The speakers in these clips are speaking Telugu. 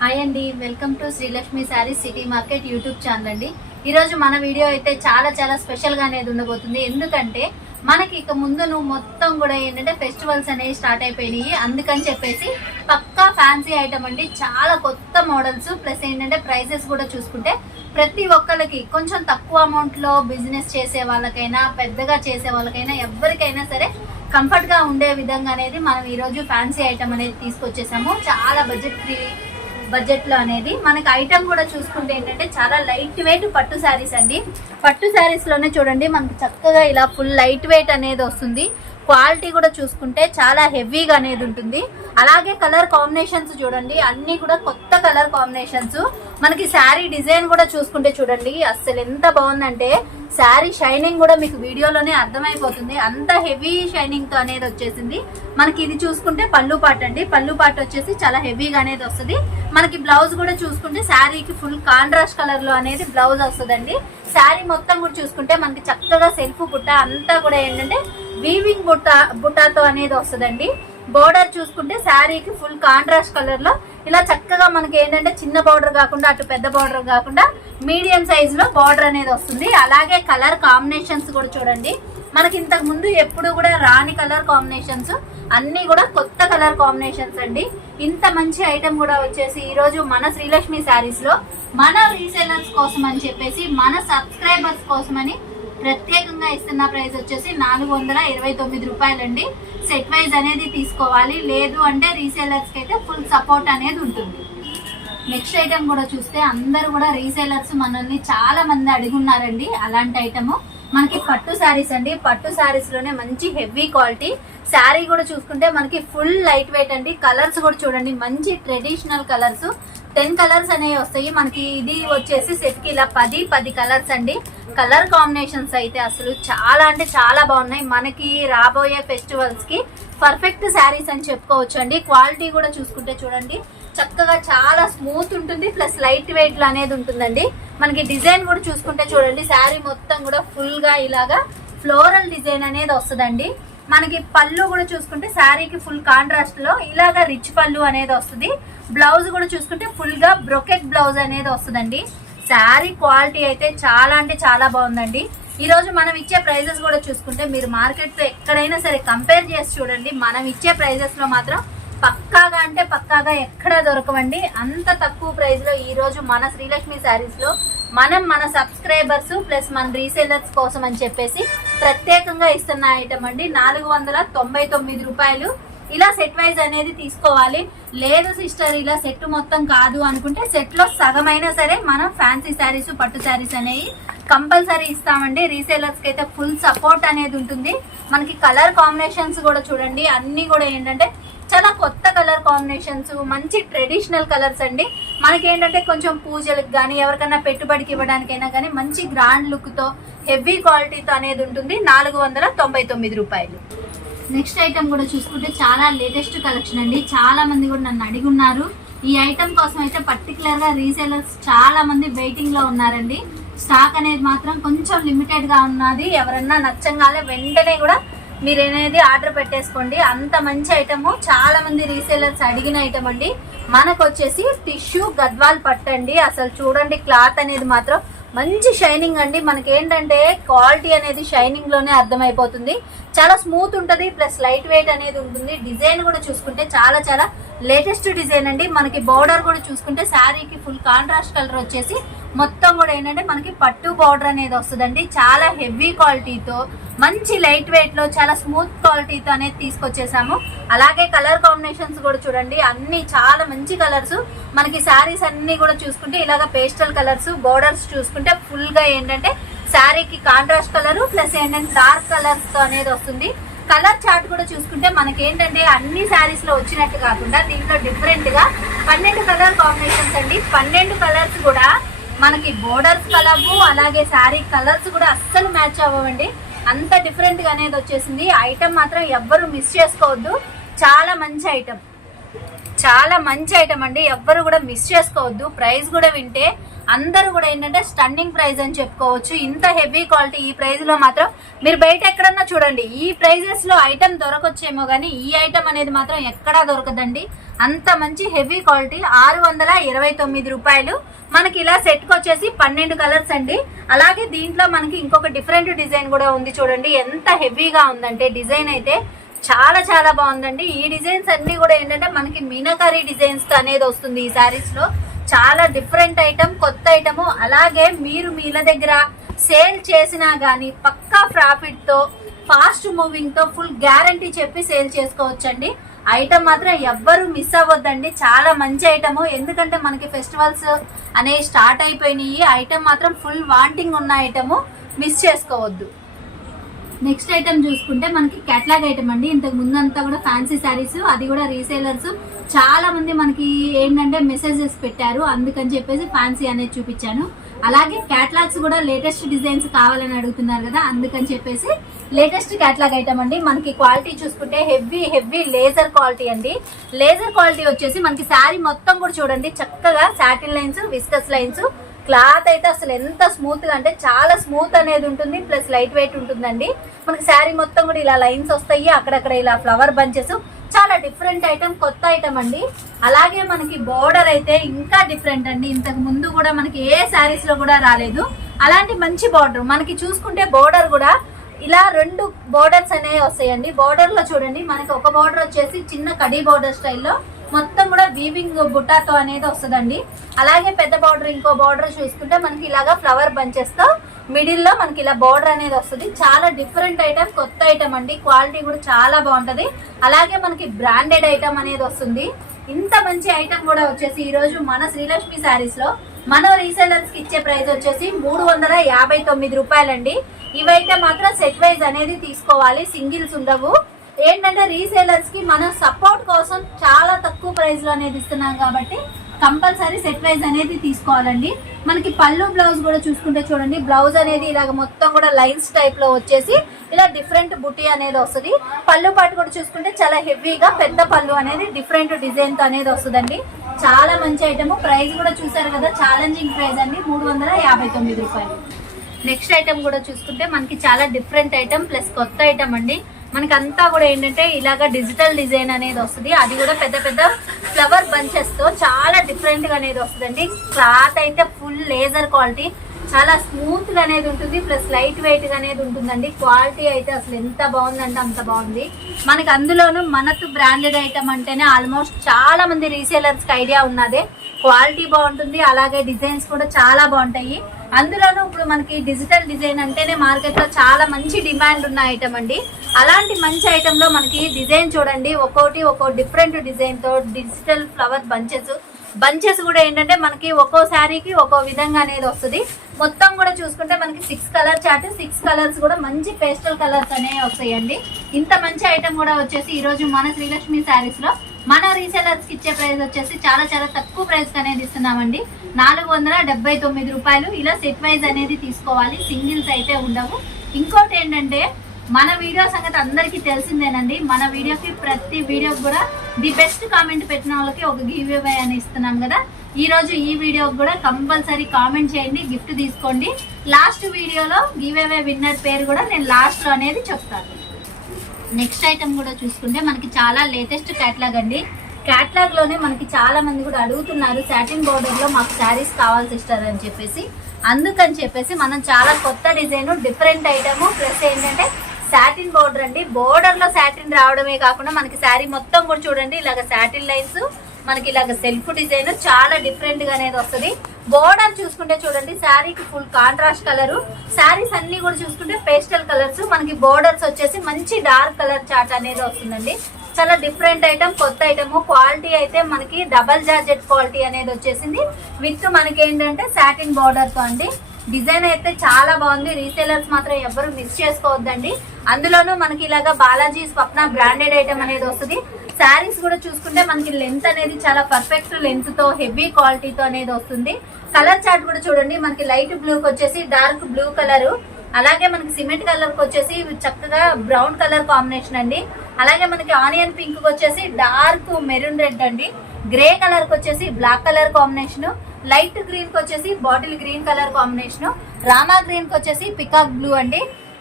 హాయ్ అండి welcome to Srilakshmi sari city market YouTube channel అండి. ఈరోజు మన వీడియో అయితే చాలా చాలా స్పెషల్గా అనేది ఉండబోతుంది. ఎందుకంటే మనకి ఇక ముందును మొత్తం కూడా ఏంటంటే ఫెస్టివల్స్ అనేవి స్టార్ట్ అయిపోయినాయి. అందుకని చెప్పేసి పక్కా ఫ్యాన్సీ ఐటమ్ అండి. చాలా కొత్త మోడల్స్ ప్లస్ ఏంటంటే ప్రైసెస్ కూడా చూసుకుంటే ప్రతి ఒక్కరికి కొంచెం తక్కువ అమౌంట్లో బిజినెస్ చేసే వాళ్ళకైనా పెద్దగా చేసే వాళ్ళకైనా ఎవరికైనా సరే కంఫర్ట్గా ఉండే విధంగా అనేది మనం ఈరోజు ఫ్యాన్సీ ఐటమ్ అనేది తీసుకొచ్చేసాము. చాలా బడ్జెట్ ఫ్రీ బడ్జెట్లో అనేది మనకి ఐటమ్ కూడా చూసుకుంటే ఏంటంటే చాలా లైట్ వెయిట్ పట్టు శారీస్ అండి. పట్టు శారీస్లోనే చూడండి మనకి చక్కగా ఇలా ఫుల్ లైట్ వెయిట్ అనేది వస్తుంది. క్వాలిటీ కూడా చూసుకుంటే చాలా హెవీగా అనేది ఉంటుంది. అలాగే కలర్ కాంబినేషన్స్ చూడండి అన్ని కూడా కొత్త కలర్ కాంబినేషన్స్ మనకి శారీ డిజైన్ కూడా చూసుకుంటే చూడండి అస్సలు ఎంత బాగుందంటే శారీ షైనింగ్ కూడా మీకు వీడియోలోనే అర్థమైపోతుంది. అంత హెవీ షైనింగ్తో అనేది వచ్చేసింది. మనకి ఇది చూసుకుంటే పళ్ళు పాట అండి పళ్ళు పాట వచ్చేసి చాలా హెవీగా అనేది వస్తుంది. మనకి బ్లౌజ్ కూడా చూసుకుంటే శారీకి ఫుల్ కాంట్రాస్ట్ కలర్లో అనేది బ్లౌజ్ వస్తుందండి. శారీ మొత్తం కూడా చూసుకుంటే మనకి చక్కగా సెల్ఫ్ బుట్ట అంతా కూడా ఏంటంటే వీవింగ్ బుట్ట బుట్టాతో అనేది వస్తుందండి. బోర్డర్ చూసుకుంటే శారీకి ఫుల్ కాంట్రాస్ట్ కలర్లో ఇలా చక్కగా మనకి ఏంటంటే చిన్న బార్డర్ కాకుండా అటు పెద్ద బార్డర్ కాకుండా మీడియం సైజ్లో బార్డర్ అనేది వస్తుంది. అలాగే కలర్ కాంబినేషన్స్ కూడా చూడండి. మనకి ఇంతకు ముందు ఎప్పుడు కూడా రాని కలర్ కాంబినేషన్స్ అన్ని కూడా కొత్త కలర్ కాంబినేషన్స్ అండి. ఇంత మంచి ఐటమ్ కూడా వచ్చేసి ఈరోజు మన శ్రీలక్ష్మి శారీస్లో మన రీసేలర్స్ కోసం అని చెప్పేసి మన సబ్స్క్రైబర్స్ కోసమని ప్రత్యేకంగా ఇస్తున్న ప్రైస్ వచ్చేసి నాలుగు వందల ఇరవై తొమ్మిది రూపాయలండి. సెట్ వైజ్ అనేది తీసుకోవాలి. లేదు అంటే రీసేలర్స్కి అయితే ఫుల్ సపోర్ట్ అనేది ఉంటుంది. నెక్స్ట్ ఐటమ్ కూడా చూస్తే అందరు కూడా రీసేలర్స్ మనల్ని చాలా మంది అడుగున్నారండి అలాంటి ఐటము. మనకి పట్టు శారీస్ అండి. పట్టు శారీస్లోనే మంచి హెవీ క్వాలిటీ శారీ కూడా చూసుకుంటే మనకి ఫుల్ లైట్ వెయిట్ అండి. కలర్స్ కూడా చూడండి. మంచి ట్రెడిషనల్ కలర్స్ టెన్ కలర్స్ అనేవి వస్తాయి. మనకి ఇది వచ్చేసి సెట్కి ఇలా పది పది కలర్స్ అండి. కలర్ కాంబినేషన్స్ అయితే అసలు చాలా అంటే చాలా బాగున్నాయి. మనకి రాబోయే ఫెస్టివల్స్కి పర్ఫెక్ట్ శారీస్ అని చెప్పుకోవచ్చు అండి క్వాలిటీ కూడా చూసుకుంటే చూడండి. చక్కగా చాలా స్మూత్ ఉంటుంది ప్లస్ లైట్ వెయిట్ అనేది ఉంటుందండి. మనకి డిజైన్ కూడా చూసుకుంటే చూడండి శారీ మొత్తం కూడా ఫుల్గా ఇలాగా ఫ్లోరల్ డిజైన్ అనేది వస్తుందండి. మనకి పళ్ళు కూడా చూసుకుంటే శారీకి ఫుల్ కాంట్రాస్ట్లో ఇలాగా రిచ్ పళ్ళు అనేది వస్తుంది. బ్లౌజ్ కూడా చూసుకుంటే ఫుల్గా బ్రొకెట్ బ్లౌజ్ అనేది వస్తుందండి. శారీ క్వాలిటీ అయితే చాలా అంటే చాలా బాగుందండి. ఈ రోజు మనం ఇచ్చే ప్రైజెస్ కూడా చూసుకుంటే మీరు మార్కెట్తో ఎక్కడైనా సరే కంపేర్ చేసి చూడండి మనం ఇచ్చే ప్రైజెస్లో మాత్రం పక్కాగా అంటే పక్కాగా ఎక్కడ దొరకవండి. అంత తక్కువ ప్రైస్లో ఈ రోజు మన శ్రీలక్ష్మి శారీస్లో మనం మన సబ్స్క్రైబర్స్ ప్లస్ మన రీసేలర్స్ కోసం అని చెప్పేసి ప్రత్యేకంగా ఇస్తున్న ఐటమ్ అండి. నాలుగు వందల తొంభై తొమ్మిది రూపాయలు. ఇలా సెట్ వైజ్ అనేది తీసుకోవాలి. లేదు సిస్టర్ ఇలా సెట్ మొత్తం కాదు అనుకుంటే సెట్లో సగమైనా సరే మనం ఫ్యాన్సీ శారీస్ పట్టు శారీస్ అనేవి కంపల్సరీ ఇస్తామండి. రీసేలర్స్కి అయితే ఫుల్ సపోర్ట్ అనేది ఉంటుంది. మనకి కలర్ కాంబినేషన్స్ కూడా చూడండి. అన్నీ కూడా ఏంటంటే చాలా కొత్త కలర్ కాంబినేషన్స్ మంచి ట్రెడిషనల్ కలర్స్ అండి. మనకి ఏంటంటే కొంచెం పూజలకు కానీ ఎవరికైనా పెట్టుబడికి ఇవ్వడానికైనా కానీ మంచి గ్రాండ్ లుక్తో హెవీ క్వాలిటీతో అనేది ఉంటుంది. నాలుగు వందల తొంభై తొమ్మిది రూపాయలు. నెక్స్ట్ ఐటమ్ కూడా చూసుకుంటే చాలా లేటెస్ట్ కలెక్షన్ అండి. చాలా మంది కూడా నన్ను అడిగి ఉన్నారు. ఈ ఐటమ్ కోసం అయితే పర్టికులర్గా రీసేలర్స్ చాలా మంది వెయిటింగ్లో ఉన్నారండి. స్టాక్ అనేది మాత్రం కొంచెం లిమిటెడ్గా ఉన్నది. ఎవరన్నా నచ్చంగానే వెంటనే కూడా మీరు అనేది ఆర్డర్ పెట్టేసుకోండి. అంత మంచి ఐటమ్. చాలా మంది రీసేలర్స్ అడిగిన ఐటమ్ అండి. మనకు వచ్చేసి టిష్యూ గద్వాల్ పట్టండి. అసలు చూడండి క్లాత్ అనేది మాత్రం మంచి షైనింగ్ అండి. మనకి ఏంటంటే క్వాలిటీ అనేది షైనింగ్లోనే అర్థమైపోతుంది. చాలా స్మూత్ ఉంటుంది ప్లస్ లైట్ వెయిట్ అనేది ఉంటుంది. డిజైన్ కూడా చూసుకుంటే చాలా చాలా లేటెస్ట్ డిజైన్ అండి. మనకి బోర్డర్ కూడా చూసుకుంటే శారీకి ఫుల్ కాంట్రాస్ట్ కలర్ వచ్చేసి మొత్తం కూడా ఏంటంటే మనకి పట్టు బార్డర్ అనేది వస్తుందండి. చాలా హెవీ క్వాలిటీతో మంచి లైట్ వెయిట్లో చాలా స్మూత్ క్వాలిటీతో అనేది తీసుకొచ్చేసాము. అలాగే కలర్ కాంబినేషన్స్ కూడా చూడండి. అన్ని చాలా మంచి కలర్స్. మనకి శారీస్ అన్ని కూడా చూసుకుంటే ఇలాగ పేస్టల్ కలర్స్ బోర్డర్స్ చూసుకుంటే ఫుల్గా ఏంటంటే శారీకి కాంట్రాస్ట్ కలర్ ప్లస్ ఏంటంటే డార్క్ కలర్స్తో అనేది వస్తుంది. కలర్ చార్ట్ కూడా చూసుకుంటే మనకి ఏంటంటే అన్ని శారీస్లో వచ్చినట్టు కాకుండా దీంట్లో డిఫరెంట్గా పన్నెండు కలర్ కాంబినేషన్స్ అండి. పన్నెండు కలర్స్ కూడా మనకి బోర్డర్స్ కలర్ అలాగే శారీ కలర్స్ కూడా అస్సలు మ్యాచ్ అవ్వండి అంత డిఫరెంట్గా అనేది వచ్చేసింది. ఐటమ్ మాత్రం ఎవ్వరు మిస్ చేసుకోవద్దు. చాలా మంచి ఐటమ్ చాలా మంచి ఐటమ్ అండి. ఎవ్వరు కూడా మిస్ చేసుకోవద్దు. ప్రైస్ కూడా వింటే అందరూ కూడా ఏంటంటే స్టన్నింగ్ ప్రైస్ అని చెప్పుకోవచ్చు. ఇంత హెవీ క్వాలిటీ ఈ ప్రైస్లో మాత్రం మీరు బయట ఎక్కడన్నా చూడండి. ఈ ప్రైజెస్లో ఐటమ్ దొరకొచ్చేమో కానీ ఈ ఐటమ్ అనేది మాత్రం ఎక్కడా దొరకదండి. అంత మంచి హెవీ క్వాలిటీ ఆరు వందల ఇరవై తొమ్మిది రూపాయలు మనకి ఇలా సెట్కి వచ్చేసి పన్నెండు కలర్స్ అండి. అలాగే దీంట్లో మనకి ఇంకొక డిఫరెంట్ డిజైన్ కూడా ఉంది చూడండి. ఎంత హెవీగా ఉందంటే డిజైన్ అయితే చాలా చాలా బాగుందండి. ఈ డిజైన్స్ అన్ని కూడా ఏంటంటే మనకి మీనాకారి డిజైన్స్ అనేది వస్తుంది ఈ శారీస్లో. చాలా డిఫరెంట్ ఐటమ్ కొత్త ఐటమ్ అలాగే మీరు మీల దగ్గర సేల్ చేసినా గానీ పక్కా ప్రాఫిట్తో ఫాస్ట్ మూవింగ్తో ఫుల్ గ్యారంటీ చెప్పి సేల్ చేసుకోవచ్చండి. ఐటమ్ మాత్రం ఎవ్వరు మిస్ అవ్వద్దండి. చాలా మంచి ఐటమ్ ఎందుకంటే మనకి ఫెస్టివల్స్ అనేవి స్టార్ట్ అయిపోయినాయి. ఐటమ్ మాత్రం ఫుల్ వాంటింగ్ ఉన్న ఐటమ్ మిస్ చేసుకోవద్దు. నెక్స్ట్ ఐటమ్ చూసుకుంటే మనకి కేటలాగ్ ఐటమ్ అండి. ఇంతకు ముందు కూడా ఫ్యాన్సీ శారీస్ అది కూడా రీసేలర్స్ చాలా మంది మనకి ఏంటంటే మెసేజెస్ పెట్టారు. అందుకని చెప్పేసి ఫ్యాన్సీ అనేది చూపించాను. అలాగే క్యాట్లాగ్స్ కూడా లేటెస్ట్ డిజైన్స్ కావాలని అడుగుతున్నారు కదా అందుకని చెప్పేసి లేటెస్ట్ క్యాట్లాగ్ ఐటమ్ అండి. మనకి క్వాలిటీ చూసుకుంటే హెవీ హెవీ లేజర్ క్వాలిటీ అండి. లేజర్ క్వాలిటీ వచ్చేసి మనకి శారీ మొత్తం కూడా చూడండి. చక్కగా satin lines viscose lines cloth అయితే అసలు ఎంత స్మూత్గా అంటే చాలా స్మూత్ అనేది ఉంటుంది ప్లస్ లైట్ వెయిట్ ఉంటుందండి. మనకి శారీ మొత్తం కూడా ఇలా లైన్స్ వస్తాయి అక్కడక్కడ ఇలా ఫ్లవర్ బంచెస్ చాలా డిఫరెంట్ ఐటమ్ కొత్త ఐటమ్ అండి. అలాగే మనకి బోర్డర్ అయితే ఇంకా డిఫరెంట్ అండి. ఇంతకు ముందు కూడా మనకి ఏ శారీస్లో కూడా రాలేదు. అలాంటి మంచి బార్డర్ మనకి చూసుకుంటే బోర్డర్ కూడా ఇలా రెండు బోర్డర్స్ అనేవి వస్తాయండి. బోర్డర్లో చూడండి మనకి ఒక బోర్డర్ వచ్చేసి చిన్న కడీ బోర్డర్ స్టైల్లో మొత్తం కూడా వీవింగ్ బుటాతో అనేది వస్తుందండి. అలాగే పెద్ద బార్డర్ ఇంకో బార్డర్ చూసుకుంటే మనకి ఇలాగా ఫ్లవర్ బంచెస్తో మిడిల్లో మిడిల్లో మనకి ఇలా బార్డర్ అనేది వస్తుంది. చాలా డిఫరెంట్ ఐటమ్ కొత్త ఐటమ్ అండి. క్వాలిటీ కూడా చాలా బాగుంటది. అలాగే మనకి బ్రాండెడ్ ఐటమ్ అనేది వస్తుంది. ఇంత మంచి ఐటమ్ కూడా వచ్చేసి ఈ రోజు మన శ్రీలక్ష్మి శారీస్లో మన రీసెలర్స్కి ఇచ్చే ప్రైస్ వచ్చేసి మూడు వందల యాభై తొమ్మిది రూపాయలండి. ఇవైతే మాత్రం సెట్ వైజ్ అనేది తీసుకోవాలి. సింగిల్స్ ఉండవు. ఏంటంటే రీసేలర్స్కి మనం సపోర్ట్ కోసం చాలా ప్రైస్లో ప్రైస్లో అనేది ఇస్తున్నాం కాబట్టి కంపల్సరీ సెట్ వైజ్ అనేది తీసుకోవాలండి. మనకి పళ్ళు బ్లౌజ్ కూడా చూసుకుంటే చూడండి బ్లౌజ్ అనేది ఇలాగ మొత్తం కూడా లైన్స్ టైప్లో వచ్చేసి ఇలా డిఫరెంట్ బుటీ అనేది వస్తుంది. పళ్ళు పాటు కూడా చూసుకుంటే చాలా హెవీగా పెద్ద పళ్ళు అనేది డిఫరెంట్ డిజైన్తో అనేది వస్తుందండి. చాలా మంచి ఐటమ్ ప్రైస్ కూడా చూసారు కదా ఛాలెంజింగ్ ప్రైస్ అండి మూడు వందల యాభై తొమ్మిది రూపాయలు. నెక్స్ట్ ఐటమ్ కూడా చూసుకుంటే మనకి చాలా డిఫరెంట్ ఐటమ్ ప్లస్ కొత్త ఐటమ్ అండి. మనకి అంతా కూడా ఏంటంటే ఇలాగా డిజిటల్ డిజైన్ అనేది వస్తుంది. అది కూడా పెద్ద పెద్ద ఫ్లవర్ బంచెస్తో చాలా డిఫరెంట్గా అనేది వస్తుందండి. క్లాత్ అయితే ఫుల్ లేజర్ క్వాలిటీ చాలా స్మూత్గా అనేది ఉంటుంది. ప్లస్ లైట్ వెయిట్గా అనేది ఉంటుందండి. క్వాలిటీ అయితే అసలు ఎంత బాగుందంటే అంత బాగుంది. మనకి అందులోనూ మనకు బ్రాండెడ్ ఐటమ్ అంటేనే ఆల్మోస్ట్ చాలా మంది రీసేలర్స్కి ఐడియా ఉన్నదే. క్వాలిటీ బాగుంటుంది. అలాగే డిజైన్స్ కూడా చాలా బాగుంటాయి. అందులోనూ ఇప్పుడు మనకి డిజిటల్ డిజైన్ అంటేనే మార్కెట్లో చాలా మంచి డిమాండ్ ఉన్న ఐటమ్ అండి. అలాంటి మంచి ఐటమ్లో మనకి డిజైన్ చూడండి. ఒక్కోటి ఒక్కో డిఫరెంట్ డిజైన్తో డిజిటల్ ఫ్లవర్ బంచెస్ బంచెస్ కూడా ఏంటంటే మనకి ఒక్కో శారీకి ఒక్కో విధంగా అనేది వస్తుంది. మొత్తం కూడా చూసుకుంటే మనకి six colour chart six colours కూడా మంచి పేస్టల్ కలర్స్ అనేవి వస్తాయండి. ఇంత మంచి ఐటమ్ కూడా వచ్చేసి ఈరోజు మన శ్రీలక్ష్మి శారీస్లో మన రీసెలర్స్కి ఇచ్చే ప్రైస్ వచ్చేసి చాలా చాలా తక్కువ ప్రైస్కి అనేది ఇస్తున్నామండి. నాలుగు వందల డెబ్బై తొమ్మిది రూపాయలు ఇలా సెట్ వైజ్ అనేది తీసుకోవాలి. సింగిల్స్ అయితే ఉండవు. ఇంకోటి ఏంటంటే మన వీడియో సంగతి అందరికీ తెలిసిందేనండి. మన వీడియోకి ప్రతి వీడియోకి కూడా ది బెస్ట్ కామెంట్ పెట్టిన వాళ్ళకి ఒక గివ్ అవే అని ఇస్తున్నాం కదా. ఈ రోజు ఈ వీడియోకి కూడా కంపల్సరీ కామెంట్ చేయండి గిఫ్ట్ తీసుకోండి. లాస్ట్ వీడియోలో గివ్ అవే విన్నర్ పేరు కూడా నేను లాస్ట్లో అనేది చెప్తాను. నెక్స్ట్ ఐటమ్ కూడా చూసుకుంటే మనకి చాలా లేటెస్ట్ క్యాట్లాగ్ అండి. క్యాట్లాగ్లోనే మనకి చాలా మంది కూడా అడుగుతున్నారు సాటిన్ బోర్డర్లో మాకు శారీస్ కావాలి సిస్టర్ అని చెప్పేసి. అందుకని చెప్పేసి మనం చాలా కొత్త డిజైన్ డిఫరెంట్ ఐటమ్ ప్లస్ ఏంటంటే సాటిన్ బోర్డర్ అండి. బోర్డర్లో సాటిన్ రావడమే కాకుండా మనకి శారీ మొత్తం కూడా చూడండి. ఇలాగ సాటిన్ లైన్స్ మనకి ఇలాగ సెల్ఫ్ డిజైన్ చాలా డిఫరెంట్గా అనేది వస్తుంది. బోర్డర్ చూసుకుంటే చూడండి శారీకి ఫుల్ కాంట్రాస్ట్ కలర్ శారీస్ అన్ని కూడా చూసుకుంటే పేస్టల్ కలర్స్ మనకి బోర్డర్స్ వచ్చేసి మంచి డార్క్ కలర్ చాట్ అనేది వస్తుందండి. చాలా డిఫరెంట్ ఐటమ్ కొత్త ఐటమ్ క్వాలిటీ అయితే మనకి డబల్ జార్జెట్ క్వాలిటీ అనేది వచ్చేసింది. విత్ మనకి ఏంటంటే సాటిన్ బోర్డర్తో అండి. డిజైన్ అయితే చాలా బాగుంది. రీసేలర్స్ మాత్రం ఎవరు మిస్ చేసుకోవద్దండి. అందులోనూ మనకి ఇలాగా బాలాజీ స్వప్న బ్రాండెడ్ ఐటమ్ అనేది వస్తుంది. శారీస్ కూడా చూసుకుంటే మనకి లెంత్ అనేది చాలా పర్ఫెక్ట్ లెంత్తో హెవీ క్వాలిటీతో అనేది వస్తుంది. కలర్ చార్ట్ కూడా చూడండి మనకి లైట్ బ్లూకి వచ్చేసి డార్క్ బ్లూ కలర్ అలాగే మనకి సిమెంట్ కలర్కి వచ్చేసి చక్కగా బ్రౌన్ కలర్ కాంబినేషన్ అండి. అలాగే మనకి ఆనియన్ పింక్ వచ్చేసి డార్క్ మెరూన్ రెడ్ అండి. గ్రే కలర్కి వచ్చేసి బ్లాక్ కలర్ కాంబినేషన్ లైట్ గ్రీన్కి వచ్చేసి bottle green colour combination Rama గ్రీన్కి వచ్చేసి పికాక్ బ్లూ అండి.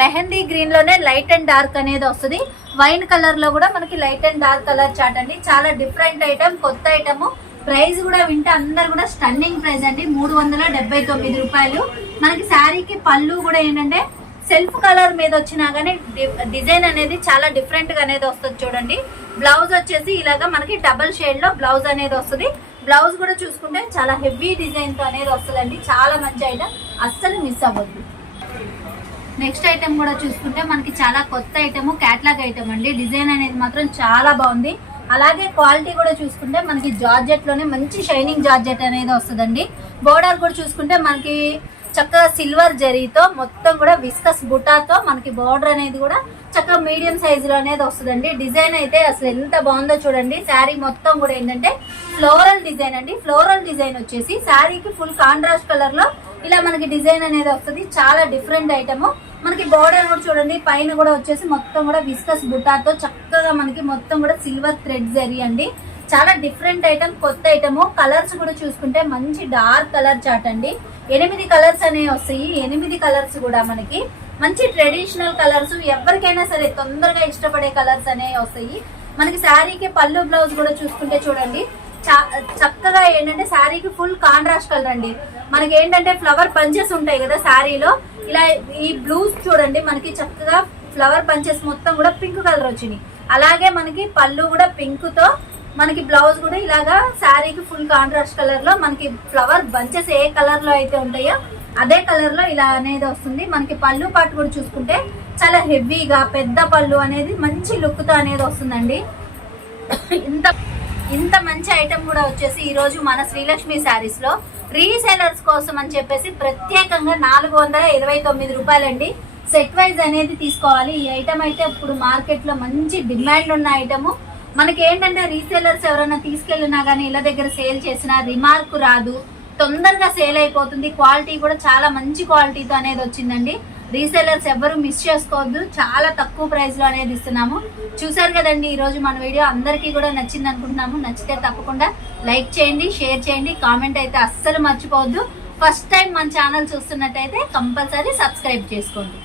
మెహందీ గ్రీన్లోనే లైట్ అండ్ డార్క్ అనేది వస్తుంది. వైన్ కలర్లో కూడా మనకి light and dark colour chat అండి. చాలా డిఫరెంట్ ఐటమ్ కొత్త ఐటమ్. ప్రైస్ కూడా వింటే అందరు కూడా స్టన్నింగ్ ప్రైస్ అండి. మూడు వందల డెబ్బై తొమ్మిది రూపాయలు. మనకి శారీకి పళ్ళు కూడా ఏంటంటే సెల్ఫ్ కలర్ మీద వచ్చినా కానీ డిజైన్ అనేది చాలా డిఫరెంట్గా అనేది వస్తుంది చూడండి. బ్లౌజ్ వచ్చేసి ఇలాగా మనకి డబల్ షేడ్లో బ్లౌజ్ అనేది వస్తుంది. బ్లౌజ్ కూడా చూసుకుంటే చాలా హెవీ డిజైన్తో అనేది వస్తుందండి. చాలా మంచి ఐటమ్. అస్సలు మిస్ అవ్వద్దు. నెక్స్ట్ ఐటమ్ కూడా చూసుకుంటే మనకి చాలా కొత్త ఐటమ్ క్యాట్లాగ్ ఐటమ్ అండి. డిజైన్ అనేది మాత్రం చాలా బాగుంది. అలాగే క్వాలిటీ కూడా చూసుకుంటే మనకి జార్జెట్లోనే మంచి షైనింగ్ జార్జెట్ అనేది వస్తుందండి. బోర్డర్ కూడా చూసుకుంటే మనకి చక్కగా సిల్వర్ జరీతో మొత్తం కూడా విస్కస్ బుటాతో మనకి బోర్డర్ అనేది కూడా చక్కగా మీడియం సైజ్లో అనేది వస్తుందండి. డిజైన్ అయితే అసలు ఎంత బాగుందో చూడండి. శారీ మొత్తం కూడా ఏంటంటే ఫ్లోరల్ డిజైన్ అండి. ఫ్లోరల్ డిజైన్ వచ్చేసి శారీకి ఫుల్ కాంట్రాస్ట్ కలర్లో ఇలా మనకి డిజైన్ అనేది వస్తుంది. చాలా డిఫరెంట్ ఐటమ్. మనకి బోర్డర్ కూడా చూడండి పైన కూడా వచ్చేసి మొత్తం కూడా విస్కస్ బుటాతో చక్కగా మనకి మొత్తం కూడా సిల్వర్ థ్రెడ్ జరీ అండి. చాలా డిఫరెంట్ ఐటమ్ కొత్త ఐటమ్. కలర్స్ కూడా చూసుకుంటే మంచి డార్క్ కలర్ చాట్ అండి. ఎనిమిది కలర్స్ అనేవి వస్తాయి. ఎనిమిది కలర్స్ కూడా మనకి. మంచి ట్రెడిషనల్ కలర్స్. ఎవరికైనా సరే తొందరగా ఇష్టపడే కలర్స్ అనేవి వస్తాయి. మనకి శారీకి పళ్ళు బ్లౌజ్ కూడా చూసుకుంటే చూడండి. చక్కగా ఏంటంటే శారీకి ఫుల్ కాంట్రాస్ట్ కలర్ అండి. మనకి ఏంటంటే ఫ్లవర్ పంచెస్ ఉంటాయి కదా శారీలో. ఇలా ఈ బ్లూస్ చూడండి మనకి చక్కగా ఫ్లవర్ పంచెస్ మొత్తం కూడా పింక్ కలర్ వచ్చినాయి. అలాగే మనకి పళ్ళు కూడా పింక్తో మనకి బ్లౌజ్ కూడా ఇలాగా శారీకి ఫుల్ కాంట్రాస్ట్ కలర్లో మనకి ఫ్లవర్ బంచెస్ ఏ కలర్లో అయితే ఉంటాయో అదే కలర్లో ఇలా అనేది వస్తుంది. మనకి పళ్ళు పాటు కూడా చూసుకుంటే చాలా హెవీగా పెద్ద పళ్ళు అనేది మంచి లుక్తో అనేది వస్తుందండి. ఇంత ఇంత మంచి ఐటమ్ కూడా వచ్చేసి ఈరోజు మన శ్రీలక్ష్మి శారీస్లో రీసేలర్స్ కోసం అని చెప్పేసి ప్రత్యేకంగా నాలుగు వందల ఇరవై తొమ్మిది రూపాయలండి. సెట్ వైజ్ అనేది తీసుకోవాలి. ఈ ఐటమ్ అయితే ఇప్పుడు మార్కెట్లో మంచి డిమాండ్ ఉన్న ఐటము మనకి ఏంటంటే రీసేలర్స్ ఎవరైనా తీసుకెళ్ళినా కానీ ఇళ్ళ దగ్గర సేల్ చేసినా రిమార్క్ రాదు. తొందరగా సేల్ అయిపోతుంది. క్వాలిటీ కూడా చాలా మంచి క్వాలిటీతో అనేది వచ్చిందండి. రీసెలర్స్ ఎవ్వరు మిస్ చేసుకోవద్దు. చాలా తక్కువ ప్రైస్లో అనేది ఇస్తున్నాము. చూసారు కదండి ఈ రోజు మన వీడియో అందరికీ కూడా నచ్చింది అనుకుంటున్నాము. నచ్చితే తప్పకుండా లైక్ చేయండి షేర్ చేయండి కామెంట్ అయితే అస్సలు మర్చిపోవద్దు. ఫస్ట్ టైం మన ఛానల్ చూస్తున్నట్టయితే కంపల్సరీ సబ్స్క్రైబ్ చేసుకోండి.